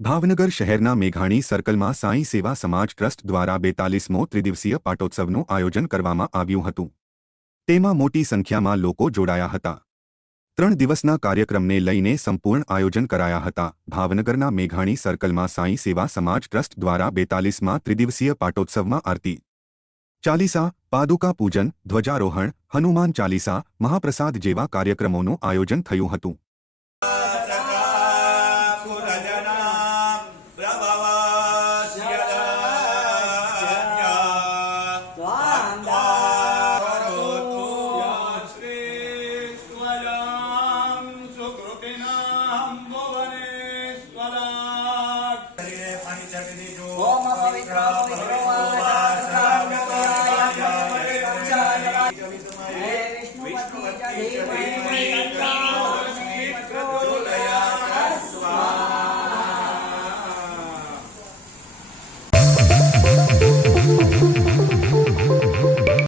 ભાવનગર શહેરના મેઘાણી સર્કલમાં સાંઈ સેવા સમાજ ટ્રસ્ટ દ્વારા 42મો ત્રિદિવસીય પાટોત્સવનું આયોજન કરવામાં આવ્યું હતું. તેમાં મોટી સંખ્યામાં લોકો જોડાયા હતા. 3 દિવસના કાર્યક્રમને લઈને સંપૂર્ણ આયોજન કરાયા હતા. ભાવનગરના મેઘાણી સર્કલમાં સાંઈ સેવા સમાજ ટ્રસ્ટ દ્વારા 42મા ત્રિદિવસીય પાટોત્સવમાં આરતી, ચાલીસા, પાદુકા પૂજન, ધ્વજારોહણ, હનુમાન ચાલીસા, મહાપ્રસાદ જેવા કાર્યક્રમોનું આયોજન થયું હતું.